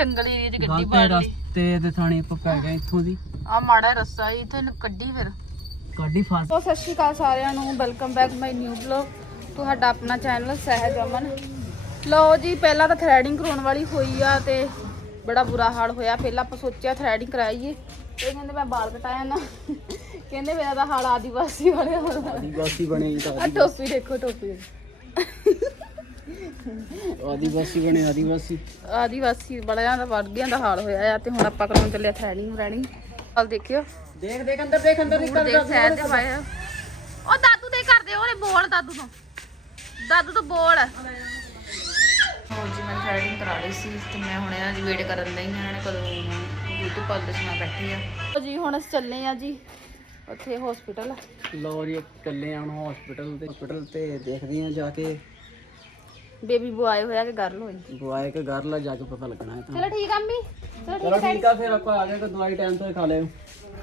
ਜੰਗਲ ਏਰੀਆ 'ਚ ਗੱਡੀ ਗਲਤ ਬਾੜ ਲਈ। ਰਸਤੇ ਤੇ ਥਾਣੇ ਆਪਾਂ ਪੈ ਗਏ ਇੱਥੋਂ ਦੀ। ਆ ਮਾੜਾ ਰਸਤਾ ਸੀ ਤੇ ਕੱਢੀ ਫਿਰ। ਗੱਡੀ ਫਸ। ਸੋ ਸਤਿ ਸ਼੍ਰੀ ਅਕਾਲ ਸਾਰਿਆਂ ਨੂੰ welcome back my new blog. ਤੁਹਾਡਾ ਆਪਣਾ ਚੈਨਲ ਸਹਿਜ ਅਮਨ। ਲਓ ਜੀ ਪਹਿਲਾਂ ਤਾਂ ਥ੍ਰੈਡਿੰਗ ਕਰਾਉਣ ਵਾਲੀ ਹੋਈ ਆ ਤੇ ਬੜਾ ਬੁਰਾ ਹਾਲ ਹੋਇਆ। ਪਹਿਲਾਂ ਆਪਾਂ ਸੋਚਿਆ ਥ੍ਰੈਡਿੰਗ ਕਰਾਈਏ। ਇਹ ਕਹਿੰਦੇ ਮੈਂ ਬਾਲ ਕਟਾਇਆ ਨਾ। ਕਹਿੰਦੇ ਮੇਰਾ ਤਾਂ ਹਾਲ ਆਦੀਵਾਸੀ ਵਾਲਿਆ ਹੋਣਾ ਆਦੀਵਾਸੀ ਬਣੇ ਆ ਟੋਪੀ ਦੇਖੋ ਟੋਪੀ। ਆਦੀਵਾਸੀ ਬਣੇ ਆਦੀਵਾਸੀ। ਆਦੀਵਾਸੀ ਬੜਾ ਜ਼ਿਆਦਾ ਵੱਧ ਗਿਆ ਦਾ ਹਾਲ ਹੋਇਆ ਆ ਤੇ ਹੁਣ ਆਪਾਂ ਕਰਾਉਣ ਚੱਲਿਆ ਥ੍ਰੈਡਿੰਗ ਰੈਡਿੰਗ ਹਾਲ ਦੇਖਿਓ। ਦੇਖ ਦੇਖ ਅੰਦਰ ਦੇਖ ਅੰਦਰ ਬੂਟ ਦੇਖ ਸਾਈਡ ਤੇ ਪਾਇਆ। ਉਹ ਦਾਦੂ ਦੇ ਕਰਦੇ ਉਹਨੇ ਬੋਲ ਦਾਦੂ ਤੋਂ। ਦਾਦੂ ਤੋਂ ਬੋਲ। ਹੋਰ ਜੀ ਮੈਂ ਥ੍ਰੈਡਿੰਗ ਕਰਾ ਲਈ ਸੀ ਤੇ ਮੈਂ ਹੁਣ ਇਹਨਾਂ ਦੀ ਵੇਟ ਕਰਨ ਲਈ ਇਹਨਾਂ ਨੇ ਕਦੋਂ ਬਿਊਟੀ ਪਾਰਲਰ 'ਚ ਮੈਂ ਬੈਠੀ ਆ। ਜੀ ਹੁਣ ਅਸੀਂ ਚੱਲੇ ਆ ਜੀ ਉੱਥੇ ਹਸਪੀਟਲ ਲੋ ਜੀ ਚੱਲੇ ਆਂ ਹਸਪੀਟਲ ਤੇ। ਹਸਪੀਟਲ ਤੇ ਦੇਖਦੇ ਆਂ ਜਾ ਕੇ। ਬੇਬੀ ਬੁਆਏ ਹੋਇਆ ਕਿ ਗਰਲ ਹੋਈ? ਦਵਾਈ ਕੇ ਘਰ ਲਾ ਜਾ ਕੇ ਪਤਾ ਲੱਗਣਾ ਹੈ ਤਾਂ। ਚਲੋ ਠੀਕ ਆ ਅੰਮੀ। ਚਲੋ ਚਲੋ ਠੀਕ ਆ ਫਿਰ ਆਪਾਂ ਆ ਜਾਏਗਾ ਦਵਾਈ ਟਾਈਮ ਤੇ ਖਾ ਲਿਓ।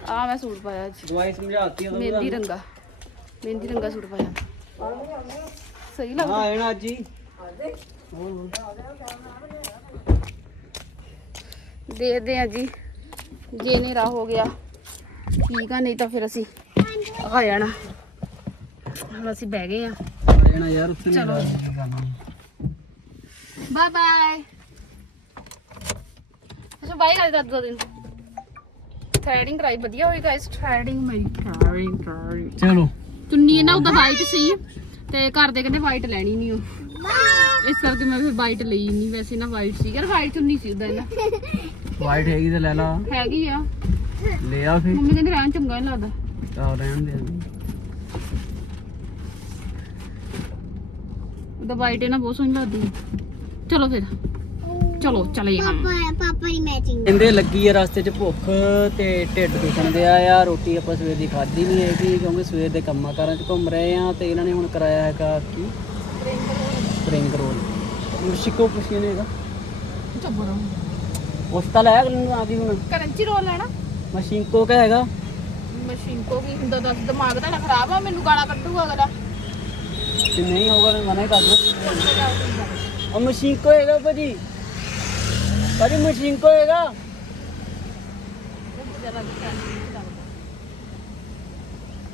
ਆ ਮੈਂ ਸੂਟ ਪਾਇਆ ਅੱਜ। ਦਵਾਈ ਸਮਝਾਤੀ ਉਦੋਂ ਮਹਿੰਦੀ ਰੰਗਾ। ਮਹਿੰਦੀ ਰੰਗਾ ਸੂਟ ਪਾਇਆ। ਸਹੀ ਲੱਗਦਾ। ਹਾਂ ਆਣਾ ਅੱਜ ਹੀ। ਦੇਖਦੇ ਆ ਜੀ। ਜੇ ਹਨੇਰਾ ਹੋ ਗਿਆ ਠੀਕ ਆ ਨਹੀਂ ਤਾਂ ਫਿਰ ਅਸੀਂ ਆ ਜਾਣਾ। ਹੁਣ ਅਸੀਂ ਬਹਿ ਗਏ ਆ। ਆਣਾ ਯਾਰ ਉੱਥੇ ਨਹੀਂ ਚਲੋ। ਬਾਏ ਬਾਏ ਅੱਛਾ ਬਾਈ ਕਰ ਦੱਸ ਦੋ ਦਿਨ। ਥ੍ਰੈਡਿੰਗ ਕਰਾਈ ਵਧੀਆ ਹੋਈ ਗਾਇਸ ਥ੍ਰੈਡਿੰਗ ਮੇਰੀ ਥ੍ਰੈਡਿੰਗ ਥ੍ਰੈਡਿੰਗ ਚਲੋ। ਚੁੰਨੀ ਇਹਨਾਂ ਉਹਦਾ ਵਾਈਟ ਸੀ ਤੇ ਘਰ ਦੇ ਕਹਿੰਦੇ ਵਾਈਟ ਲੈਣੀ ਨਹੀਂ ਉਹ। ਇਸ ਕਰਕੇ ਮੈਂ ਫਿਰ ਵਾਈਟ ਲਈ ਨਹੀਂ ਵੈਸੇ ਨਾ ਵਾਈਟ ਸੀ। ਯਾਰ ਵਾਈਟ ਚੁੰਨੀ ਸੀ ਉਹਦਾ ਇਹਨਾਂ ਵਾਈਟ ਹੈਗੀ ਤੇ ਲੈ ਲਾ। ਹੈਗੀ ਆ। ਲੈ ਆ ਫਿਰ। ਮੰਮੀ ਕਹਿੰਦੀ ਰਹਿਣ ਚੰਗਾ ਨਹੀਂ ਲੱਗਦਾ। ਆ ਰਹਿਣ ਦੇ। ਉਹਦਾ ਵਾਈਟ ਇਹਨਾਂ ਬਹੁਤ ਸੋਹਣੀ ਲੱਗਦੀ। ਹੈ। ਚਲੋ ਫਿਰ। ਚਲੋ ਚਲੇ ਹਾਂ ਕਹਿੰਦੇ ਲੱਗੀ ਆ ਰਸਤੇ 'ਚ ਭੁੱਖ ਤੇ ਢਿੱਡ ਦੁਖਣ ਦਿਆ ਆ। ਰੋਟੀ ਆਪਾਂ ਸਵੇਰ ਦੀ ਖਾਧੀ ਨਹੀਂ ਹੈਗੀ ਕਿਉਂਕਿ ਸਵੇਰ ਦੇ ਕੰਮਾਂ ਕਾਰਾਂ 'ਚ ਘੁੰਮ ਰਹੇ ਆ ਤੇ ਇਹਨਾਂ ਨੇ ਹੁਣ ਕਰਾਇਆ ਹੈਗਾ ਕੀ? Spring roll. ਮੁਸ਼ਕੋ ਪੁੱਛੀ ਨੇ ਹੈਗਾ ਚੱਬਰ ਉਸ ਤਾਂ ਲਾਇਆ ਅਗਲੇ ਨੂੰ ਆਦੀ ਹੁਣ। ਕਰੰਚੀ ਰੋਲ ਲੈਣਾ ਮਸ਼ੀਨਕੋ ਕਾ ਹੈਗਾ। ਮਸ਼ੀਨ ਕੋ ਕੀ ਹੁੰਦਾ ਦੱਸ ਦਿਮਾਗ ਤਾਂ ਖਰਾਬ ਆ ਮੈਨੂੰ ਗਾਲਾਂ ਕੱਢੂਗਾ ਅਗਲਾ। ਤੇ ਨਹੀਂ ਹੋਗਾ ਤਾਂ ਮਨਾ ਹੀ ਕਰ ਦੋ। ਉਹ ਮਸ਼ੀਨਕੋ ਹੈਗਾ ਭਾਜੀ ਭਾਜੀ ਮਸ਼ੀਨਕੋ ਹੈਗਾ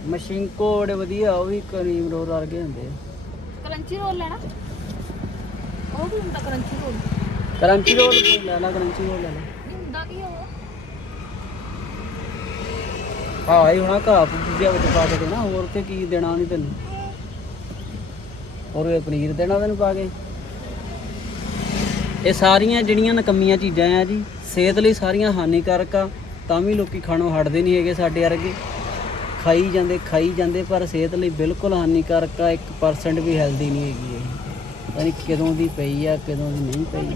ਮਸ਼ੀਨਕੋ ਬੜੇ ਵਧੀਆ ਉਹ ਵੀ ਕਰੀਮ ਰੋਲ ਵਰਗੇ ਹੁੰਦੇ ਕਰੰਚੀ ਰੋਲ ਲੈਣਾ ਉਹ ਵੀ ਹੁੰਦਾ ਕਰੰਚੀ ਰੋਲ ਕਰੰਚੀ ਰੋਲ ਲੈ ਲਾ ਕਰੰਚੀ ਰੋਲ ਲੈ ਲਾ ਹੁੰਦਾ ਕੀ ਉਹ ਹਾਂ ਇਹ ਹੁਣਾ ਘਾਹ ਪੁੱਜਿਆ ਵਿੱਚ ਪਾ ਕੇ ਦੇਣਾ ਹੋਰ ਤੇ ਕੀ ਦੇਣਾ ਨਹੀਂ ਤੈਨੂੰ ਹੋਰ ਇਹ ਪਨੀਰ ਦੇਣਾ ਤੈਨੂੰ ਪਾ ਕੇ ਇਹ ਸਾਰੀਆਂ ਜਿਹੜੀਆਂ ਨਕਮੀਆਂ ਚੀਜ਼ਾਂ ਆ ਜੀ ਸਿਹਤ ਲਈ ਸਾਰੀਆਂ ਹਾਨੀਕਾਰਕ ਆ ਤਾਂ ਵੀ ਲੋਕੀ ਖਾਣੋਂ ਹਟਦੇ ਨਹੀਂ ਹੈਗੇ ਸਾਡੇ ਵਰਗੇ। ਖਾਈ ਜਾਂਦੇ ਖਾਈ ਜਾਂਦੇ ਪਰ ਸਿਹਤ ਲਈ ਬਿਲਕੁਲ ਹਾਨੀਕਾਰਕ ਆ 1% ਵੀ ਹੈਲਦੀ ਨਹੀਂ ਹੈਗੀ ਇਹ। ਨਹੀਂ ਕਦੋਂ ਦੀ ਪਈ ਆ ਕਦੋਂ ਦੀ ਨਹੀਂ ਪਈ।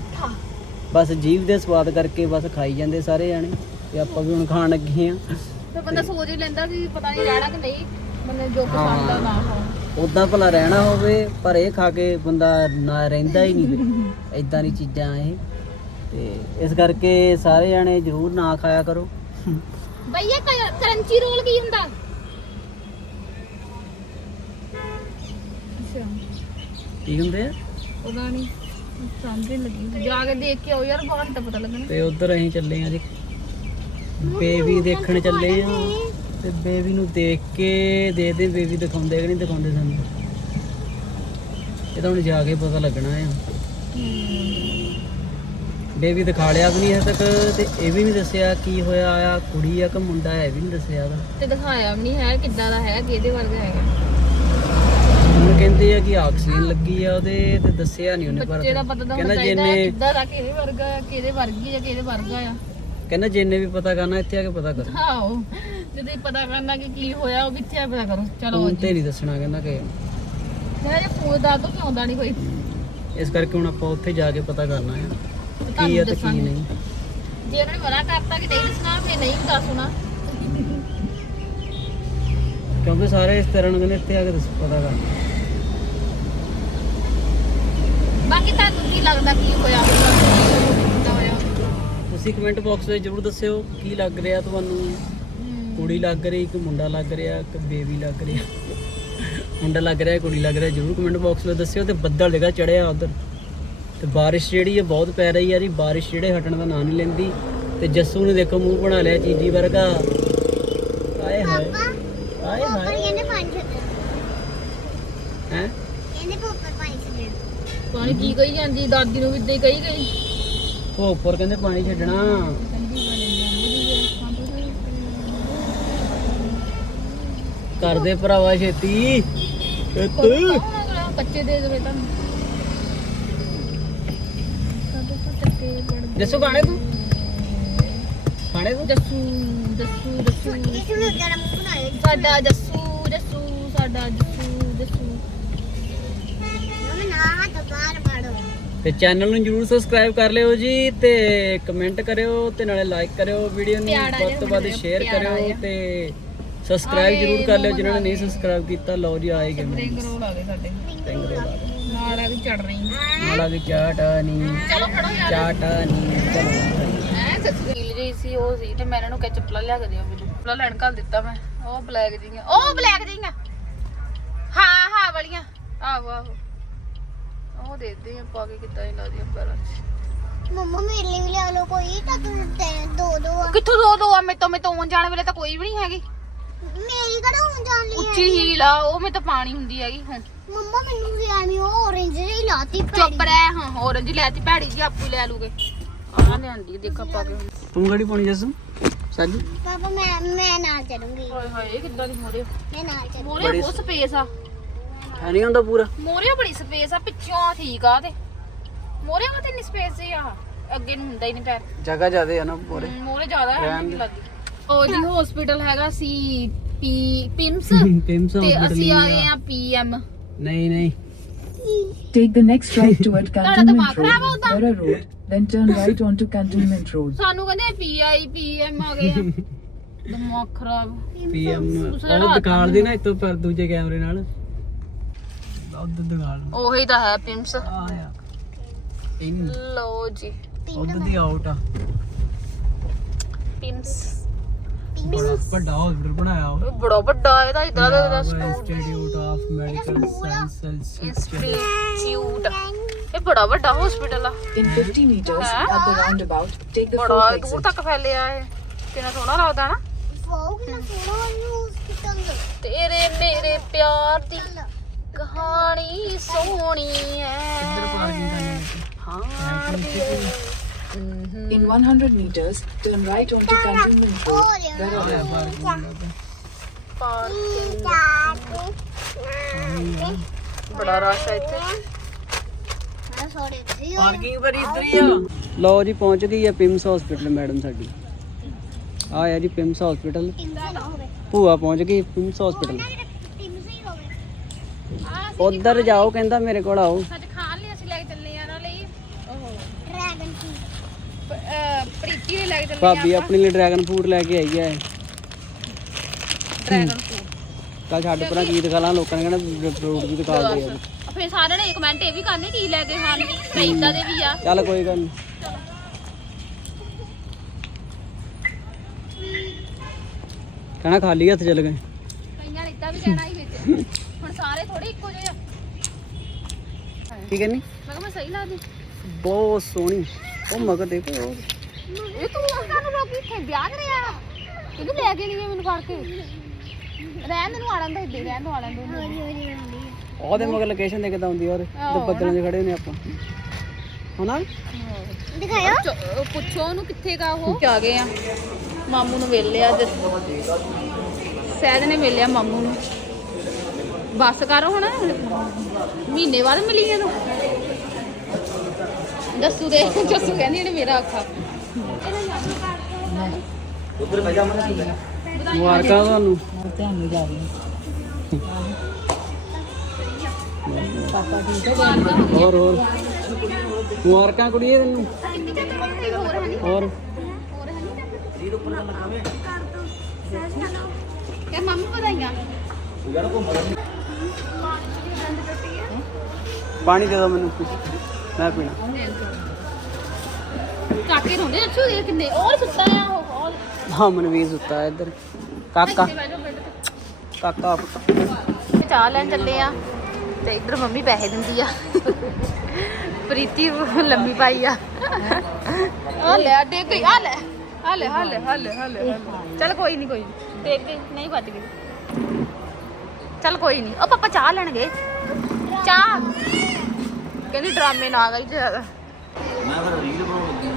ਬਸ ਜੀਵ ਦੇ ਸਵਾਦ ਕਰਕੇ ਬਸ ਖਾਈ ਜਾਂਦੇ ਸਾਰੇ ਜਾਣੇ ਤੇ ਆਪਾਂ ਵੀ ਹੁਣ ਖਾਣ ਲੱਗੇ ਆ। ਫਿਰ ਬੰਦਾ ਸੋਚ ਹੀ ਲੈਂਦਾ ਵੀ ਪਤਾ ਨਹੀਂ ਰਹਿਣਾ ਕਿ ਨਹੀਂ ਬੰਦੇ ਜੋ ਪਸੰਦ ਆ ਨਾ ਹੋ। ਉਦਾਂ ਭਲਾ ਰਹਿਣਾ ਹੋਵੇ ਪਰ ਇਹ ਖਾ ਕੇ ਬੰਦਾ ਨਾ ਰਹਿੰਦਾ ਹੀ ਨਹੀਂ ਇਦਾਂ ਦੀ ਚੀਜ਼ਾਂ ਇਹ। ਤੇ ਇਸ ਕਰਕੇ ਸਾਰੇ ਜਾਣੇ ਜ਼ਰੂਰ ਨਾ ਖਾਇਆ ਕਰੋ। ਭਈਆ ਕਰੰਚੀ ਰੋਲ ਕੀ ਹੁੰਦਾ? ਅੱਛਾ। ਕੀ ਹੁੰਦੇ ਆ? ਪਤਾ ਨਹੀਂ ਸਮਝ ਲੱਗੀ। ਜਾ ਕੇ ਦੇਖ ਕੇ ਆਓ ਯਾਰ ਬਾਹਰ ਤਾਂ ਪਤਾ ਲੱਗਣਾ। ਤੇ ਉਧਰ ਅਸੀਂ ਚੱਲੇ ਆ ਜੀ। ਬੇਬੀ ਦੇਖਣ ਚੱਲੇ ਆ। ਤੇ ਬੇਬੀ ਨੂੰ ਦੇਖ ਕੇ ਦੇਖਦੇ ਬੇਬੀ ਦਿਖਾਉਂਦੇ ਕਿ ਨਹੀਂ ਦਿਖਾਉਂਦੇ ਸਾਨੂੰ? ਇਹ ਤਾਂ ਹੁਣ ਜਾ ਕੇ ਪਤਾ ਲੱਗਣਾ ਆ। ਬੇਬੀ ਦਿਖਾ ਲਿਆ ਵੀ ਨਹੀਂ ਹਜੇ ਤੱਕ ਤੇ ਇਹ ਵੀ ਨਹੀਂ ਦੱਸਿਆ ਕੀ ਹੋਇਆ ਆ ਕੁੜੀ ਆ ਕਿ ਮੁੰਡਾ ਹੈ ਇਹ ਵੀ ਨਹੀਂ ਦੱਸਿਆ ਤੇ ਦਿਖਾਇਆ ਵੀ ਨਹੀਂ ਹੈ ਕਿੱਦਾਂ ਦਾ ਹੈ ਕਿਹਦੇ ਵਰਗਾ ਹੈਗਾ। ਉਹਨੂੰ ਕਹਿੰਦੇ ਆ ਕਿ ਆਕਸੀਜਨ ਲੱਗੀ ਆ ਉਹਦੇ ਤੇ ਦੱਸਿਆ ਨਹੀਂ ਉਹਨੇ ਪਰ ਬੱਚੇ ਦਾ ਪਤਾ ਤਾਂ ਕਹਿੰਦਾ ਜਿੰਨੇ ਕਿੱਦਾਂ ਦਾ ਕਿਹਦੇ ਵਰਗਾ ਆ ਕਿਹਦੇ ਵਰਗੀ ਆ ਕਿਹਦੇ ਵਰਗਾ ਆ। ਕਹਿੰਦਾ ਜਿੰਨੇ ਵੀ ਪਤਾ ਕਰਨਾ ਇੱਥੇ ਆ ਕੇ ਪਤਾ ਕਰੋ। ਆਓ ਜਦੋਂ ਇਹ ਪਤਾ ਕਰਨਾ ਕਿ ਕੀ ਹੋਇਆ ਉਹ ਕਿੱਥੇ ਆ ਪਤਾ ਕਰੋ। ਚਲੋ ਫੋਨ ਤੇ ਨਹੀਂ ਦੱਸਣਾ ਕਹਿੰਦਾ ਕਿ ਮੇਰਾ ਜੇ ਫੋਨ ਦਾ ਤੋਂ ਆਉਂਦਾ ਨਹੀਂ ਕੋਈ? ਇਸ ਕਰਕੇ ਹੁਣ ਆਪਾਂ ਉੱਥੇ ਜਾ ਕੇ ਪਤਾ ਕਰਨਾ ਆ ਕੀ ਆ ਤੇ ਕੀ। ਨਹੀਂ। ਜੇ ਉਹਨਾਂ ਨੇ ਮਨਾ ਕਰਤਾ ਕਿ ਨਹੀਂ ਦੱਸਣਾ ਫਿਰ ਨਹੀਂ ਦੱਸਣਾ ਕਿਉਂਕਿ ਸਾਰੇ ਇਸ ਤਰ੍ਹਾਂ ਨੂੰ ਕਹਿੰਦੇ ਇੱਥੇ ਆ ਕੇ ਦੱਸ ਪਤਾ ਕਰਨਾ ਬਾਕੀ ਤੁਹਾਨੂੰ ਕੀ ਲੱਗਦਾ ਕੀ ਹੋਇਆ? ਹੋਊਗਾ ਹੋਇਆ? ਤੁਸੀਂ ਕਮੈਂਟ ਬਾਕਸ ਵਿੱਚ ਜਰੂਰ ਦੱਸਿਓ ਕੀ ਲੱਗ ਰਿਹਾ ਤੁਹਾਨੂੰ? ਕੁੜੀ ਲੱਗ ਰਹੀ ਕਿ ਮੁੰਡਾ ਲੱਗ ਰਿਹਾ ਕਿ ਬੇਬੀ ਲੱਗ ਰਿਹਾ। ਮੁੰਡਾ ਲੱਗ ਰਿਹਾ ਕੁੜੀ ਲੱਗ ਰਿਹਾ ਜਰੂਰ ਕਮੈਂਟ ਬਾਕਸ ਵਿੱਚ ਦੱਸਿਓ ਤੇ ਬੱਦਲ ਜਗਾ ਚੜਿਆ ਉਧਰ। ਤੇ ਬਾਰਿਸ਼ ਜਿਹੜੀ ਹੈ ਬਹੁਤ ਪੈ ਰਹੀ ਹੈ ਜੀ ਬਾਰਿਸ਼ ਜਿਹੜੇ ਹਟਣ ਦਾ ਨਾਂ ਨਹੀਂ ਲੈਂਦੀ। ਤੇ ਜੱਸੂ ਨੇ ਦੇਖੋ ਮੂੰਹ ਬਣਾ ਲਿਆ ਚੀਜੀ ਵਰਗਾ। ਆਏ ਹਾਏ। ਆਏ ਹਾਏ। ਕਹਿੰਦੇ ਪਾਣੀ ਛੱਡਣ ਹੈ? ਕਹਿੰਦੇ ਪੋਪਰ ਪਾਣੀ ਛੱਡਣ ਪਾਣੀ ਕੀ ਕਹੀ ਜਾਂਦੀ ਦਾਦੀ ਨੂੰ ਵੀ ਇਦਾਂ ਹੀ ਕਹੀ ਗਈ। ਉਹ ਉੱਪਰ ਕਹਿੰਦੇ ਪਾਣੀ ਛੱਡਣਾ। ਕਰਦੇ ਭਰਾਵਾ ਛੇਤੀ। ਛੇਤੀ। ਕੱਚੇ ਦੇ ਦੇਵੇ ਤੁਹਾਨੂੰ। ਜੱਸੂ ਖਾਣੇ ਤੂੰ? ਖਾਣੇ ਤੂੰ? ਨੂੰ ਗਰਮ ਬਣਾਇਆ ਸਾਡਾ ਜੱਸੂ ਜੱਸੂ ਸਾਡਾ ਬਾਹਰ ਪਾੜੋ ਤੇ ਚੈਨਲ ਨੂੰ ਜਰੂਰ ਸਬਸਕ੍ਰਾਈਬ ਕਰ ਲਿਓ ਜੀ ਤੇ ਕਮੈਂਟ ਕਰਿਓ ਤੇ ਨਾਲੇ ਲਾਈਕ ਕਰਿਓ ਵੀਡੀਓ ਨੂੰ। ਪਿਆਰਾ ਵੱਧ ਜਿਹਾ ਤੋਂ ਵੱਧ ਸ਼ੇਅਰ ਪਿਆਰਾ ਕਰਿਓ ਜਿਹਾ। ਤੇ ਸਬਸਕ੍ਰਾਈਬ ਜਰੂਰ ਕਰ ਲਿਓ ਜਿਨ੍ਹਾਂ ਨੇ ਨਹੀਂ ਸਬਸਕ੍ਰਾਈਬ ਕੀਤਾ ਲਓ ਜੀ ਆਏ ਗਏ ਸਪਰਿੰਗ ਰੋਲ ਆ ਗਏ ਸਾਡੇ। ਨਾਲ ਆ ਵੀ ਚੜ ਰਹੀ ਨਾਲਾ ਵੀ ਚਾਟਾ ਨਹੀਂ ਚਲੋ ਫੜੋ ਯਾਰ। ਚਾਟਾ ਨਹੀਂ ਚਲੋ ਐ ਸੱਚੀ ਜੀ ਸੀ ਉਹ ਸੀ ਤੇ ਮੈਂ ਇਹਨਾਂ ਨੂੰ ਕਹਿ ਚੱਪਲਾਂ ਲਿਆ ਕੇ ਦਿਓ ਮੈਨੂੰ। ਚੱਪਲਾਂ ਲੈਣ ਘੱਲ ਦਿੱਤਾ ਮੈਂ। ਉਹ ਬਲੈਕ ਜੀਆਂ ਉਹ ਬਲੈਕ ਜੀਆਂ ਹਾਂ ਹਾਂ ਵਾਲੀਆਂ। ਆਹੋ ਆਹੋ। ਉਹ ਦੇ ਦੇ ਪਾ ਕੇ ਕਿੱਦਾਂ ਹੀ ਲਾ ਦੀਆਂ ਪੈਰਾਂ 'ਚ। ਮਮਾ ਮੇਰੇ ਲਈ ਵੀ ਲਿਆ ਲੋ ਕੋਈ ਤਾਂ ਦੋ ਦੋ ਆ। ਕਿੱਥੋਂ ਦੋ ਦੋ ਆ? ਮੇਰੇ ਤੋਂ ਮੇਰੇ ਤੋਂ ਆਉਣ ਜਾਣ ਵੇਲੇ ਤਾਂ ਕੋਈ ਵੀ ਨਹੀਂ ਹੈਗੀ। ਮੇਰੀ ਕਿਹੜਾ ਹੁਣ ਜਾਣ ਲਈ ਉੱਚੀ ਹੀਲ ਆ ਉਹ ਮੇਰੇ ਤੋਂ ਪਾਣੀ ਹੁੰਦੀ ਹੈਗੀ ਹੁਣ। ਮਮਾ ਮੈਨੂੰ ਵੀ ਐਵੇਂ ਉਹ orange ਜਿਹੀ ਲਾਤੀ ਚੁੱਪ ਰਹਿ ਹਾਂ ਔਰੰਜ ਲੈਤੀ ਭੈੜੀ ਜੀ ਆਪੂ ਲੈ ਲੂਗੇ। ਆਹ ਲਿਆਂਦੀ ਦੇਖਾ ਪਾ ਕੇ ਹੁਣ ਤੂੰ ਗੜੀ ਪਾਣੀ ਜੱਸੂ? ਸਾਜੂ? ਪਾਪਾ ਮੈਂ ਮੈਂ ਨਾਲ ਚੱਲੂੰਗੀ। ਹਾਏ ਹਾਏ ਇਹ ਕਿੱਦਾਂ ਦੀ ਮੋਰੇ। ਮੈਂ ਨਾਲ ਚੱਲੂੰਗੀ। ਮੋਰੇ ਬੜੀ ਬਹੁਤ ਸਪੇਸ ਆ। ਹੈ ਨਹੀਂ ਹੁੰਦਾ ਪੂਰਾ? ਮੋਰੇ ਬੜੀ ਸਪੇਸ ਆ ਪਿੱਛੋਂ ਠੀਕ ਆ ਤੇ। ਮੋਰੇ ਮਤ ਇੰਨੀ ਸਪੇਸ ਹੀ ਆ। ਅੱਗੇ ਨੂੰ ਹੁੰਦਾ ਹੀ ਨਹੀਂ ਪੈਰ। ਜਗ੍ਹਾ ਜ਼ਿਆਦੇ ਆ ਨਾ ਪੂਰੇ ਮੋਰੇ ਜ਼ਿਆਦਾ ਹੈ ਰਹਿਣ ਦੇ। ਲੱਗਦੀ। ਉਹ ਜੀ ਹਸਪੀਟਲ ਹੈਗਾ ਸੀ ਪੀ ਪਿੰਸ ਪਿੰਸ ਤੇ ਅਸੀਂ ਆਏ ਆ। ਪੀਐਮ ਨਹੀਂ ਨਹੀਂ। Take the next right toward Cantonment Road, Borough Road, then turn right onto Cantonment Road. ਸਾਨੂੰ ਕਹਿੰਦੇ ਪੀਆਈ ਪੀਐਮ ਆ ਗਏ ਆ। ਦਿਮਾਗ ਖਰਾਬ। ਪੀਐਮ ਦੂਸਰਾ ਉਹ ਰਾਤ ਦਿਖਾਲ ਦੇ ਨਾ ਇੱਥੋਂ ਪਰ ਦੂਜੇ ਕੈਮਰੇ ਨਾਲ। ਉਧਰ ਦਿਖਾਲ ਉਹੀ ਤਾਂ ਹੈ ਪਿੰਸ ਆ ਆ। ਇਨ ਲਓ ਜੀ। ਉਧਰ ਦੀ ਆਊਟ ਆ। ਪਿੰਸ ਬੜਾ ਵੱਡਾ ਹਸਪੀਟਲ ਬਣਾਇਆ ਉਹ ਬੜਾ ਵੱਡਾ ਇਹਦਾ ਇਦਾਂ ਦਾ stood institute of medical sciences institute ਇਹ ਬੜਾ ਵੱਡਾ ਹਸਪੀਟਲ ਆ। In 50 meters Huh? at the roundabout, take the ਬੜਾ fourth ਦੂਰ. ਤੱਕ ਫੈਲਿਆ ਇਹ। ਕਿੰਨਾ ਸੋਹਣਾ ਲੱਗਦਾ ਨਾ। ਤੇਰੇ ਮੇਰੇ ਪਿਆਰ ਦੀ ਕਹਾਣੀ ਸੋਹਣੀ ਐ ਪਾਰਕਿੰਗ ਕਰਨੀ ਹਾਂ In 100 meters, turn right onto Cantonment Road, Borough ਆ Road. ਪਾਰਕਿੰਗ ਪਾਰਕਿੰਗ ਚਾਟ ਬੜਾ ਰਸ਼ ਹੈ ਇੱਥੇ ਮੈਂ ਸੋੜੇ ਸੀ ਪਾਰਕਿੰਗ ਪਰ ਇੱਧਰ ਹੀ ਆ ਲਓ ਜੀ ਪਹੁੰਚ ਗਈ ਹੈ ਪਿਮਸ ਹਸਪੀਟਲ ਮੈਡਮ ਸਾਡੀ ਆਇਆ ਜੀ ਪਿਮਸ ਹਸਪੀਟਲ ਟੀਮ ਨਾ ਹੋਵੇ ਭੂਆ ਪਹੁੰਚ ਗਈ ਪਿਮਸ ਹਸਪੀਟਲ ਟੀਮ ਸਹੀ ਹੋਵੇ ਉਧਰ ਜਾਓ ਕਹਿੰਦਾ ਮੇਰੇ ਕੋਲ ਆਓ ਅੱਜ ਖਾਣ ਲਈ ਅਸੀਂ ਲੈ ਕੇ ਚੱਲੇ ਆ ਨਾ ਲਈ ਉਹ ਡਰੈਗਨ ਕੀ ਲੈ ਕੇ ਚੱਲੇ ਭਾਬੀ ਆਪਣੇ ਲਈ ਡਰੈਗਨ ਫੂਡ ਲੈ ਕੇ ਆਈ ਹੈ। ਡਰੈਗਨ ਫੂਡ ਕੱਲ ਛੱਡ ਪਰਾਂ ਕੀ ਦਿਖਾ ਲਾਂ ਲੋਕਾਂ ਨੇ ਕਹਿਣਾ ਫਰੂਟ ਆ ਫਿਰ ਸਾਰਿਆਂ ਨੇ ਕਮੈਂਟ ਇਹ ਵੀ ਕਰਨੇ ਕੀ ਲੈ ਕੇ ਖਾਣ ਮੈਂ ਇਦਾਂ ਦੇ ਵੀ ਆ। ਚੱਲ ਕੋਈ ਗੱਲ ਨਹੀਂ ਕਹਿਣਾ ਖਾਲੀ ਹੱਥ ਚੱਲ ਗਏ। ਕਈਆਂ ਨੇ ਇਦਾਂ ਵੀ ਕਹਿਣਾ ਹੀ ਵਿੱਚ। ਹੁਣ ਸਾਰੇ ਥੋੜੇ ਇੱਕੋ ਜਿਹੇ ਆ। ਠੀਕ ਹੈ ਨਹੀਂ ਮੈਂ ਕਿਹਾ ਮੈਂ ਸਹੀ ਲੱਗਦੀ। ਬਹੁਤ ਸੋਹਣੀ। ਉਹ ਮਗਰ ਦੇਖੋ। ਉਹ ਇਹ ਤੂੰ ਉਸ ਨੂੰ ਲੋਕੀ ਇੱਥੇ ਵਿਆਹ ਕਰਿਆ? ਇਹਨੂੰ ਲੈ ਕੇ ਨਹੀਂ ਮੈਨੂੰ ਫੜ ਕੇ? ਰਹਿਣ ਦੇ ਨੂੰ ਆੜਨ ਦੇ ਇੱਦੇ ਰਹਿਣ ਨੂੰ ਆੜਨ ਦੇ ਉਹਦੇ ਮਗਰ ਲੋਕੇਸ਼ਨ ਦੇ ਕਿਦਾਂ ਹੁੰਦੀ ਔਰ ਤੇ ਬੱਦਲਾਂ 'ਚ ਖੜੇ ਨੇ ਆਪਾਂ। ਹਨਾ? ਦਿਖਾਇਆ ਚ- ਪੁੱਛੋ ਉਹਨੂੰ ਕਿੱਥੇ ਗਾ ਉਹ। ਆ ਗਏ ਆ? ਮਾਮੂ ਨੂੰ ਵੇਲਿਆ ਅੱਜ। ਸਹਿਜ ਨੇ ਵੇਲਿਆ ਮਾਮੂ ਨੂੰ। ਬੱਸ ਕਰ ਹੁਣ ਮਹੀਨੇ ਬਾਅਦ ਮਿਲੀ ਇਹਨੂੰ ਜੱਸੂ ਦੇ ਜੱਸੂ ਕਹਿੰਦੀ ਇਹਨੇ ਮੇਰਾ ਅੱਖਾਂ। ਮੁਬਾਰਕਾਂ ਤੁਹਾਨੂੰ। ਹੋਰ ਹੋਰ। ਮੁਬਾਰਕਾਂ ਕੁੜੀਏ ਤੈਨੂੰ। ਹੋਰ। ਕਿ ਮੰਮੀ ਵਧਾਈਆਂ। ਪਾਣੀ ਦੇ ਦਿਓ ਮੈਨੂੰ। ਮੈਂ ਪੀਣਾ। ਕਾਕੇ ਰੋਂਦੇ ਜੱਸੂ ਦੇ ਕਿੰਨੇ ਉਹ ਸੁੱਤਾ ਆ ਉਹ ਉਹ ਹਾਂ ਮਨਵੀਰ ਸੁੱਤਾ ਹੈ ਇੱਧਰ। ਕਾਕਾ। ਕਾਕਾ ਚਾਹ ਲੈਣ ਚੱਲੇ ਆ ਤੇ ਇੱਧਰ ਮੰਮੀ ਪੈਸੇ ਦਿੰਦੀ ਆ। ਪ੍ਰੀਤੀ ਲੰਮੀ ਪਾਈ ਆ। ਆ ਲੈ ਦੇ ਗਈ ਆ ਲੈ ਆ ਲੈ ਆ ਲੈ ਆ ਲੈ ਆ ਲੈ ਚੱਲ ਕੋਈ ਨਹੀਂ ਕੋਈ ਨੀ। ਦੇਖ ਦੇ ਨਹੀਂ ਵੱਜ ਗਈ। ਚੱਲ ਕੋਈ ਨਹੀਂ ਉਹ ਪਾਪਾ ਚਾਹ ਲੈਣਗੇ। ਚਾਹ। ਕਹਿੰਦੀ ਡਰਾਮੇ ਨਾ ਗਈ ਜ਼ਿਆਦਾ। ਮੈਂ ਫਿਰ ਰੀਲ ਬਣਾਉਣ ਲੱਗੀ।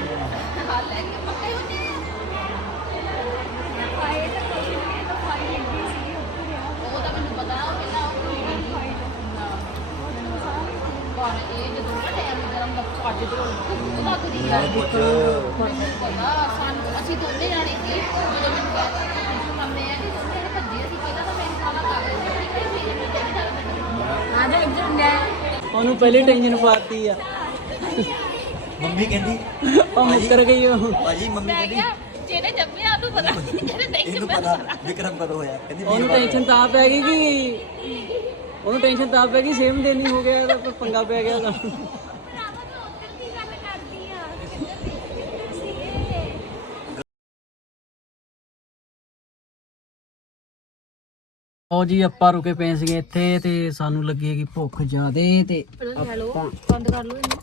ਸੀਗੀ ਅਸੀਂ ਦੋਨੇ ਜਾਣੇ ਸੀ ਜਦੋਂ ਮੈਨੂੰ ਕਹਿੰਦਾ ਮੰਮੀ ਆ ਕਿ ਦੋਨੇ ਜਾਣੇ ਭੱਜੇ ਅਸੀਂ ਪਹਿਲਾਂ ਤਾਂ ਮੇਰੇ ਸਾਲਾ ਕਾਗਜ਼ ਉਹਨੂੰ ਪਹਿਲੇ ਟੈਨਸ਼ਨ ਪਾਤੀ ਆ। ਮੰਮੀ ਕਹਿੰਦੀ ਉਹ ਮੁੱਕਰ ਗਈ ਉਹ। ਭਾਜੀ ਮੰਮੀ ਕਹਿੰਦੀ ਜਿਹਨੇ ਜੰਮਿਆ ਉਹਨੂੰ ਪਤਾ ਨਹੀਂ ਜਿਹਨੇ ਨਹੀਂ ਪਤਾ ਵਿਕਰਮ ਕਦੋਂ ਹੋਇਆ। ਕਹਿੰਦੀ ਉਹਨੂੰ ਟੈਨਸ਼ਨ ਤਾਂ ਪੈ ਗਈ ਕਿ ਉਹਨੂੰ ਟੈਨਸ਼ਨ ਤਾਂ ਪੈ ਗਈ ਸੇਮ ਦਿਨ ਹੀ ਹੋ ਗਿਆ ਤਾਂ ਪੰਗਾ ਪੈ ਗਿਆ ਉਹਦਾ। ਉਹ ਜੀ ਆਪਾਂ ਰੁਕੇ ਪਏ ਸੀਗੇ ਇੱਥੇ ਤੇ ਸਾਨੂੰ ਲੱਗੀ ਹੈਗੀ ਭੁੱਖ ਜ਼ਿਆਦੇ ਤੇ ਹੈਲੋ ਆਪਾਂ ਬੰਦ ਕਰ ਲਓ ਇਹਨੂੰ।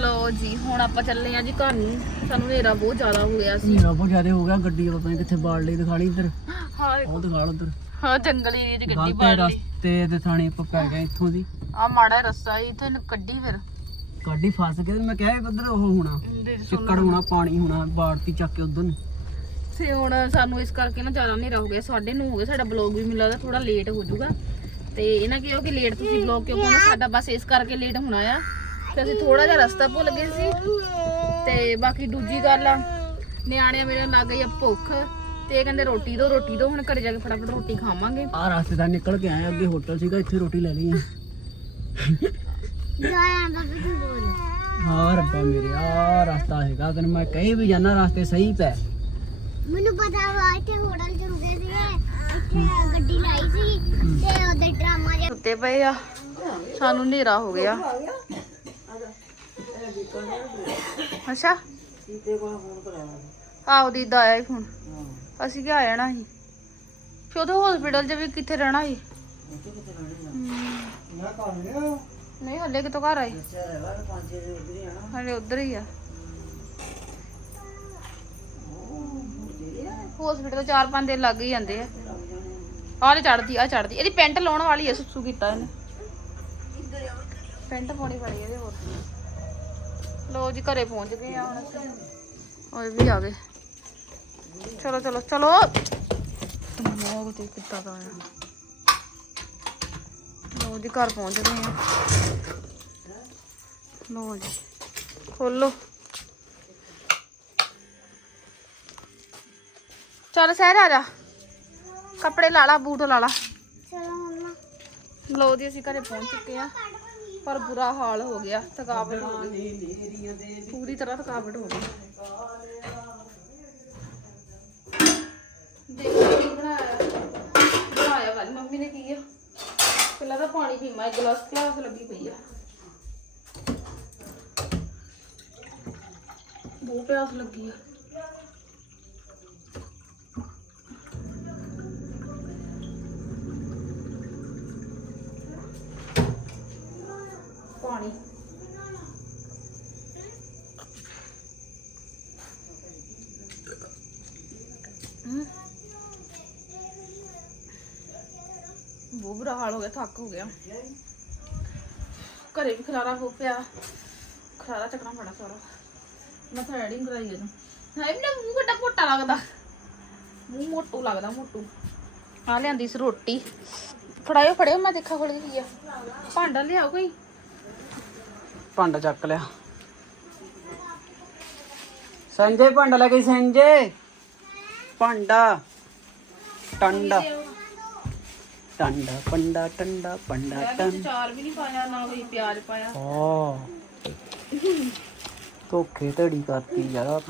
ਲੋ ਜੀ ਹੁਣ ਆਪਾਂ ਚੱਲੇ ਆ ਜੀ ਘਰ ਨੂੰ। ਸਾਨੂੰ ਹਨੇਰਾ ਬਹੁਤ ਜ਼ਿਆਦਾ ਹੋ ਗਿਆ ਸੀ। ਹਨੇਰਾ ਬਹੁਤ ਜ਼ਿਆਦਾ ਹੋ ਗਿਆ ਗੱਡੀ ਪਤਾ ਨਹੀਂ ਕਿੱਥੇ ਬਾੜ ਲਈ ਦਿਖਾ ਲਈ ਇੱਧਰ। ਹਾਂ ਉਹ ਦਿਖਾ ਲਓ ਉੱਧਰ। ਹਾਂ ਜੰਗਲ ਏਰੀਆ 'ਚ ਗੱਡੀ ਗਲਤ ਬਾੜ ਲਈ। ਰਸਤੇ ਦੇ ਥਾਣੇ ਆਪਾਂ ਪੈ ਗਏ ਇੱਥੋਂ ਦੀ। ਆ ਮਾੜਾ ਰਸਤਾ ਸੀ ਇੱਥੇ ਇਹਨੂੰ ਕੱਢੀ ਫਿਰ। ਗੱਡੀ ਫਸ ਕੇ ਤੇ ਮੈਂ ਕਿਹਾ ਵੀ ਉੱਧਰ ਉਹ ਹੋਣਾ ਚਿੱਕੜ ਹੋਣਾ ਪਾਣੀ ਹੋਣਾ ਬਾੜਤੀ ਚੱਕ ਕੇ ਉਧਰ ਨੂੰ। ਤੇ ਹੁਣ ਸਾਨੂੰ ਇਸ ਕਰਕੇ ਨਾ ਜ਼ਿਆਦਾ ਹਨੇਰਾ ਹੋ ਗਿਆ। ਸਾਡੇ ਨੂੰ ਹੋ ਗਿਆ ਸਾਡਾ ਬਲੌਗ ਵੀ ਮੈਨੂੰ ਲੱਗਦਾ ਥੋੜਾ ਲੇਟ ਹੋ ਜਾਊਗਾ। ਤੇ ਇਹਨਾਂ ਕਿਹਾ ਕਿ ਲੇਟ ਤੁਸੀਂ ਬਲੌਗ ਕਿਉਂ ਪਾਉਣਾ ਸਾਡਾ ਬਸ ਇਸ ਕਰਕੇ ਲੇਟ ਹੋਣਾ ਆ। ਤੇ ਅਸੀਂ ਥੋੜਾ ਜਿਹਾ ਰਸਤਾ ਭੁੱਲ ਗਏ ਸੀ। ਤੇ ਬਾਕੀ ਦੂਜੀ ਗੱਲ ਆ ਨਿਆਣੇ ਮੇਰੇ ਨੂੰ ਲੱਗ ਗਈ ਆ ਭੁੱਖ ਤੇ ਇਹ ਕਹਿੰਦੇ ਰੋਟੀ ਦੋ ਰੋਟੀ ਦੋ ਹੁਣ ਘਰੇ ਜਾ ਕੇ ਫਟਾਫਟ ਰੋਟੀ ਖਾਵਾਂਗੇ। ਆ ਰਸਤੇ ਦਾ ਨਿਕਲ ਕੇ ਆਏ ਅੱਗੇ ਹੋਟਲ ਸੀਗਾ ਇੱਥੇ ਰੋਟੀ ਲੈ ਲਈ ਆ। ਜਾਇਆ ਬਾਬਾ ਤੂੰ ਬੋਲ ਹਾਂ ਰੱਬਾ ਮੇਰੇ ਆ ਰਸਤਾ ਹੈਗਾ ਤੈਨੂੰ ਮੈਂ ਕਹੀ ਵੀ ਜਾਣਾ ਰਸਤੇ ਸਹੀ ਪੈ। ਮੈਨੂੰ ਪਤਾ ਵਾ ਇੱਥੇ ਹੋਟਲ ਚ ਰੁਕੇ ਸੀਗੇ ਇੱਥੇ ਗੱਡੀ ਲਾਈ ਸੀ ਤੇ ਉਹਦੇ ਡਰਾਮਾ ਜਿਹਾ ਸੁੱਤੇ ਪਏ ਆ ਸਾਨੂੰ ਹਨੇਰਾ ਹੋ ਗਿਆ। ਅੱਛਾ। ਆਹੋ, ਦੀਦਾ ਆਇਆ ਫੋਨ ਅਸੀਂ ਕਿ ਆ ਜਾਣਾ ਸੀ। ਫਿਰ ਉਹਦੇ ਹਸਪੀਟਲ 'ਚ ਵੀ ਕਿੱਥੇ ਰਹਿਣਾ ਸੀ? ਨਹੀਂ, ਹੱਲੇ ਕਿਤੋਂ ਘਰ ਆਈ ਹਲੇ ਉਧਰ ਹੀ ਆ। ਹਸਪੀਟਲ ਚਾਰ ਪੰਜ ਦਿਨ ਲੱਗ ਹੀ ਜਾਂਦੇ ਆ। ਆਹ ਲੈ ਚੜਦੀ ਆ ਚੜਦੀ ਇਹਦੀ ਪੈਂਟ ਲਾਉਣ ਵਾਲੀ ਐ ਸੁਸੂ ਕੀਤਾ ਇਹਨੇ। ਪੈਂਟ ਪਾਉਣੀ ਪੜੀ ਇਹਦੇ ਹੋਰ। ਲੋ ਜੀ ਘਰੇ ਪਹੁੰਚ ਗਏ ਆ ਹੁਣ। ਅਸੀਂ ਓਏ ਵੀ ਆ ਗਏ। ਚਲੋ ਚਲੋ ਚਲੋ। ਦਿਮਾਗ ਤੇ ਕਿੱਦਾਂ ਦਾ ਆਇਆ। ਲੋ ਜੀ ਘਰ ਪਹੁੰਚ ਗਏ ਆ। ਲੋ ਜੀ ਖੋਲੋ। ਚੱਲ ਸਹਿਰ ਆ ਜਾ। ਕੱਪੜੇ ਲਾ ਲਾ ਬੂਟ ਲਾ ਲਾ। ਚਲੋ ਮੰਮਾ। ਲੋ ਜੀ ਅਸੀਂ ਘਰੇ ਪਹੁੰਚ ਚੁੱਕੇ ਆ। ਪਰ ਬੁਰਾ ਹਾਲ ਹੋ ਗਿਆ, ਥਕਾਵਟ ਹੋ ਗਈ। ਪੂਰੀ ਤਰ੍ਹਾਂ ਥਕਾਵਟ ਹੋ ਗਈ। ਦੇਖੋ ਕੀ ਬਣਾਇਆ। ਬਣਾਇਆ ਵਾਲੀ ਮੰਮੀ ਨੇ ਕੀ ਆ? ਪਹਿਲਾਂ ਤਾਂ ਪਾਣੀ ਪੀਵਾਂ, ਇੱਕ ਗਲਾਸ ਗਲਾਸ ਲੱਗੀ ਪਈ ਆ। ਬਹੁਤ ਪਿਆਸ ਲੱਗੀ ਆ। ਬੁਰਾ ਹਾਲ ਹੋ ਗਿਆ, ਥੱਕ ਹੋ ਗਿਆ। ਘਰੇ ਵੀ ਖਲਾਰਾ ਹੋ ਪਿਆ। ਖਲਾਰਾ ਚੱਕਣਾ ਪੜਾ ਸਾਰਾ। ਮੈਂ ਥਰੈਡਿੰਗ ਕਰਾਈ ਇਹਨੂੰ। ਹੈ ਨਾ ਮੂੰਹ ਕਿੱਡਾ ਮੋਟਾ ਲੱਗਦਾ। ਮੂੰਹ ਮੋਟੂ ਲੱਗਦਾ, ਮੋਟੂ। ਆ ਲਿਆਂਦੀ ਸੀ ਰੋਟੀ। ਫੜਾਇਓ, ਫੜਿਓ, ਮੈਂ ਦੇਖਾ ਕੋਲ ਕੀ ਆ। ਭਾਂਡਾ ਲਿਆਓ ਕੋਈ। ਭਾਂਡਾ ਚੱਕ ਲਿਆ। ਸੰਜੇ, ਭਾਂਡਾ ਲੈ ਕੇ ਸੰਜੇ। ਭਾਂਡਾ। ਟੰਡਾ। ਟੰਡਾ ਪੰਡਾ ਟੰਡਾ ਪੰਡਾ ਟੰ ਚਾਰ ਵੀ ਨਹੀਂ ਪਾਇਆ ਨਾ ਕੋਈ ਪਿਆਜ਼ ਪਾਇਆ। ਆ ਧੋਖੇ ਧੜੀ ਕਰਤੀ ਯਾਰ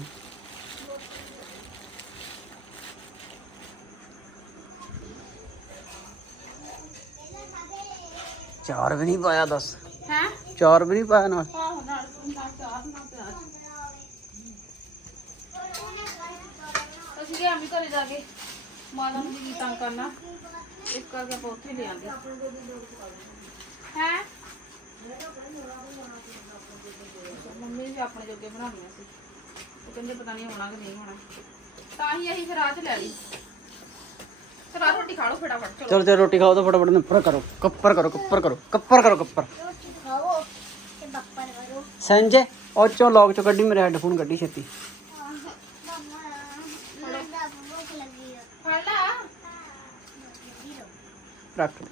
ਚਾਰ ਵੀ ਨਹੀਂ ਪਾਇਆ ਦੱਸ। ਹੈ? ਚਾਰ ਵੀ ਨਹੀਂ ਪਾਇਆ ਨਾਲ। ਆਹੋ ਨਾਲ ਨਾਲ ਚਾਰ ਨਾਲ ਪਿਆਜ਼। ਅਸੀਂ ਗਏ ਆਮੀ ਘਰੇ ਜਾ ਕੇ। ਮਾਤਾ ਨੂੰ ਵੀ ਤੰਗ ਕਰਨਾ। ਇਸ ਕਰਕੇ ਆਪਾਂ ਉੱਥੇ ਲੈ ਆਂਦੇ ਹੈ? ਮੰਮੀ ਨੇ ਵੀ ਆਪਣੇ ਜੋਗੇ ਬਣਾਉਣੀਆਂ ਸੀ। ਉਹ ਕਹਿੰਦੇ ਪਤਾ ਨਹੀਂ ਹੋਣਾ ਕਿ ਨਹੀਂ ਹੋਣਾ। ਤਾਂ ਹੀ ਅਸੀਂ ਫਿਰ ਰਾਹ 'ਚ ਲੈ ਲਈ। ਫਿਰ ਆਹ ਰੋਟੀ ਖਾ ਲਓ ਫਟਾਫਟ ਚਲੋ। ਚਲੋ ਚਲੋ ਰੋਟੀ ਖਾਓ ਤਾਂ ਫਟਾਫਟ ਨਿਪਰ ਕਰੋ। ਕੱਪਰ ਕਰੋ ਕੱਪਰ ਕਰੋ ਕੱਪਰ ਕਰੋ ਕੱਪਰ। ਰੋਟੀ ਖਾਓ ਤੇ ਬੱਪਰ ਕਰੋ। ਸੰਜੇ ਉਹ ਚੋਂ ਲੌਕ ਚੋਂ ਕੱਢੀ ਮੇਰੇ ਹੈੱਡਫੋਨ ਕੱਢੀ ਛੇਤੀ। ਮੈਨੂੰ